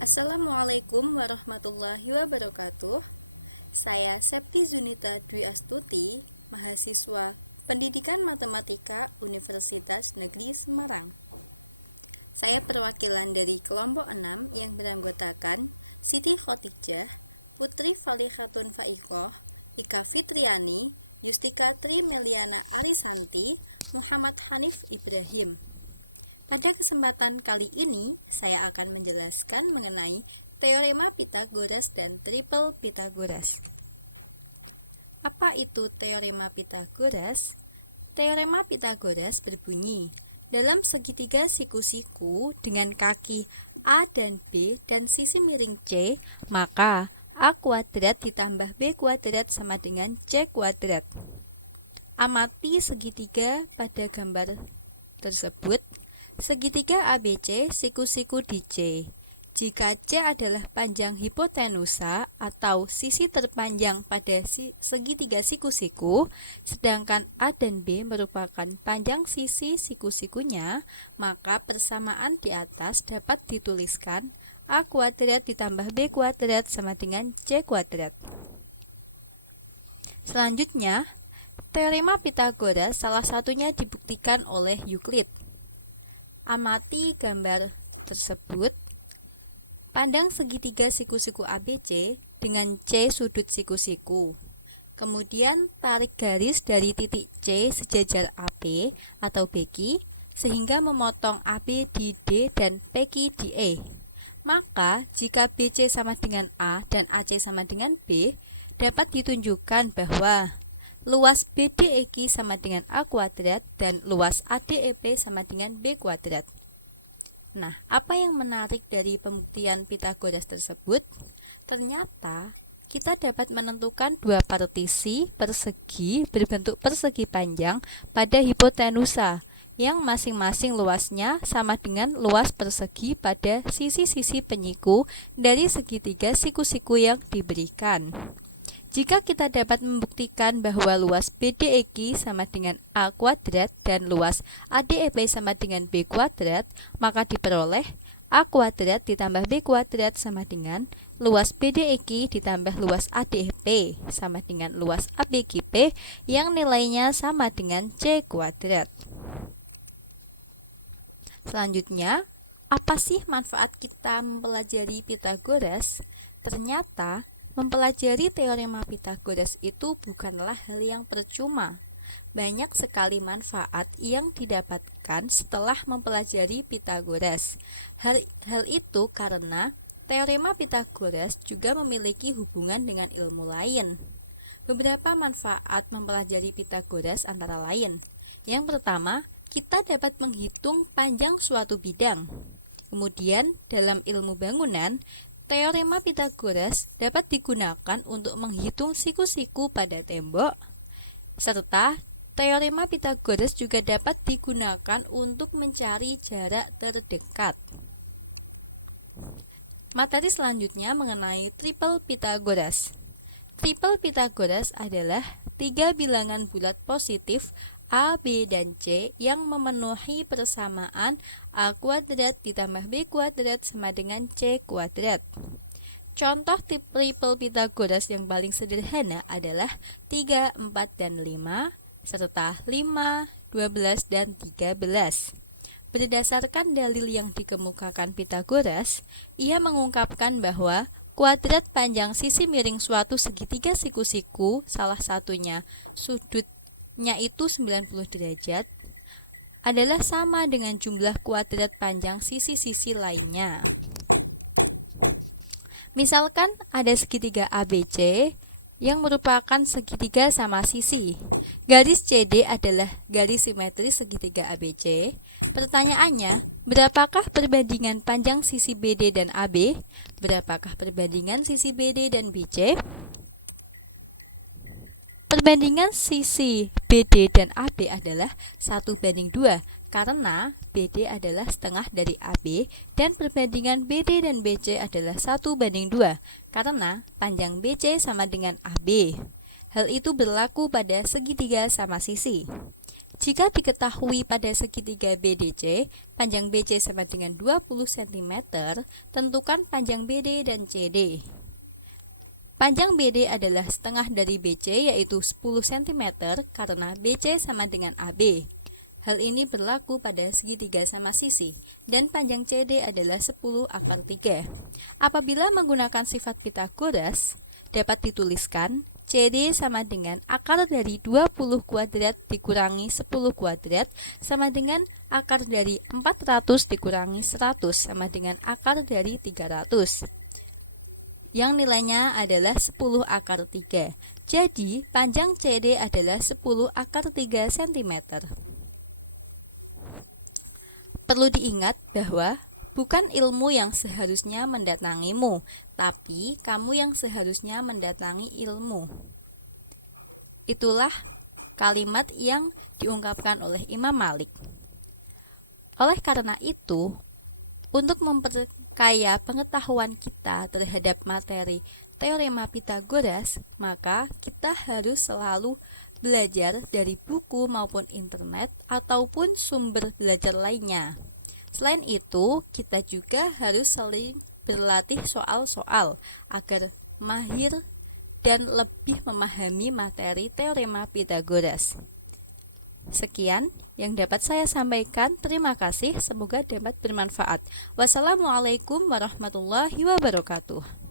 Assalamualaikum warahmatullahi wabarakatuh. Saya Septi Zunita Dwi Astuti, mahasiswa Pendidikan Matematika Universitas Negeri Semarang. Saya perwakilan dari kelompok 6 yang beranggotakan Siti Khotijah, Putri Falihatun Faikoh, Ika Fitriani, Yustika Tri Meliana Arisanti, Muhammad Hanif Ibrahim. Pada kesempatan kali ini, saya akan menjelaskan mengenai teorema Pythagoras dan triple Pythagoras. Apa itu teorema Pythagoras? Teorema Pythagoras berbunyi, dalam segitiga siku-siku dengan kaki A dan B dan sisi miring C, maka A kuadrat ditambah B kuadrat sama dengan C kuadrat. Amati segitiga pada gambar tersebut. Segitiga ABC siku-siku di C. Jika C adalah panjang hipotenusa atau sisi terpanjang pada segitiga siku-siku, sedangkan A dan B merupakan panjang sisi siku-sikunya, maka persamaan di atas dapat dituliskan A kuadrat ditambah B kuadrat sama dengan C kuadrat. Selanjutnya, teorema Pythagoras salah satunya dibuktikan oleh Euclid. Amati gambar tersebut. Pandang segitiga siku-siku ABC dengan C sudut siku-siku. Kemudian tarik garis dari titik C sejajar AP atau BQ sehingga memotong AB di D dan PQ di E. Maka jika BC sama dengan A dan AC sama dengan B, dapat ditunjukkan bahwa luas BDEQ sama dengan A kuadrat dan luas ADEP sama dengan B kuadrat. Nah, apa yang menarik dari pembuktian Pythagoras tersebut? Ternyata kita dapat menentukan dua partisi persegi berbentuk persegi panjang pada hipotenusa yang masing-masing luasnya sama dengan luas persegi pada sisi-sisi penyiku dari segitiga siku-siku yang diberikan. Jika kita dapat membuktikan bahwa luas BDEQ sama dengan A kuadrat dan luas ADEP sama dengan B kuadrat, maka diperoleh A kuadrat ditambah B kuadrat sama dengan luas BDEQ ditambah luas ADEP sama dengan luas ABQP yang nilainya sama dengan C kuadrat. Selanjutnya, apa sih manfaat kita mempelajari Pythagoras? Ternyata mempelajari teorema Pythagoras itu bukanlah hal yang percuma. Banyak sekali manfaat yang didapatkan setelah mempelajari Pythagoras. Hal itu karena teorema Pythagoras juga memiliki hubungan dengan ilmu lain. Beberapa manfaat mempelajari Pythagoras antara lain. Yang pertama, kita dapat menghitung panjang suatu bidang. Kemudian, dalam ilmu bangunan, teorema Pythagoras dapat digunakan untuk menghitung siku-siku pada tembok, serta teorema Pythagoras juga dapat digunakan untuk mencari jarak terdekat. Materi selanjutnya mengenai triple Pythagoras. Triple Pythagoras adalah tiga bilangan bulat positif A, B, dan C yang memenuhi persamaan A kuadrat ditambah B kuadrat sama dengan C kuadrat. Contoh triple Pythagoras yang paling sederhana adalah 3, 4, dan 5, serta 5, 12, dan 13. Berdasarkan dalil yang dikemukakan Pythagoras, ia mengungkapkan bahwa kuadrat panjang sisi miring suatu segitiga siku-siku, salah satunya sudutnya itu 90 derajat, adalah sama dengan jumlah kuadrat panjang sisi-sisi lainnya. Misalkan ada segitiga ABC yang merupakan segitiga sama sisi. Garis CD adalah garis simetris segitiga ABC. Pertanyaannya, berapakah perbandingan panjang sisi BD dan AB? Berapakah perbandingan sisi BD dan BC? Perbandingan sisi BD dan AB adalah 1:2 karena BD adalah setengah dari AB dan perbandingan BD dan BC adalah 1:2 karena panjang BC sama dengan AB. Hal itu berlaku pada segitiga sama sisi. Jika diketahui pada segitiga BDC, panjang BC sama dengan 20 cm, tentukan panjang BD dan CD. Panjang BD adalah setengah dari BC, yaitu 10 cm, karena BC sama dengan AB. Hal ini berlaku pada segitiga sama sisi, dan panjang CD adalah 10 akar 3. Apabila menggunakan sifat Pythagoras, dapat dituliskan CD sama dengan akar dari 20 kuadrat dikurangi 10 kuadrat sama dengan akar dari 400 dikurangi 100 sama dengan akar dari 300. Yang nilainya adalah 10 akar 3. Jadi, panjang CD adalah 10 akar 3 cm. Perlu diingat bahwa bukan ilmu yang seharusnya mendatangimu, tapi kamu yang seharusnya mendatangi ilmu. Itulah kalimat yang diungkapkan oleh Imam Malik. Oleh karena itu, untuk memperkaya pengetahuan kita terhadap materi teorema Pythagoras, maka kita harus selalu belajar dari buku maupun internet ataupun sumber belajar lainnya. Selain itu, kita juga harus sering berlatih soal-soal agar mahir dan lebih memahami materi teorema Pythagoras. Sekian yang dapat saya sampaikan. Terima kasih, semoga dapat bermanfaat. Wassalamualaikum warahmatullahi wabarakatuh.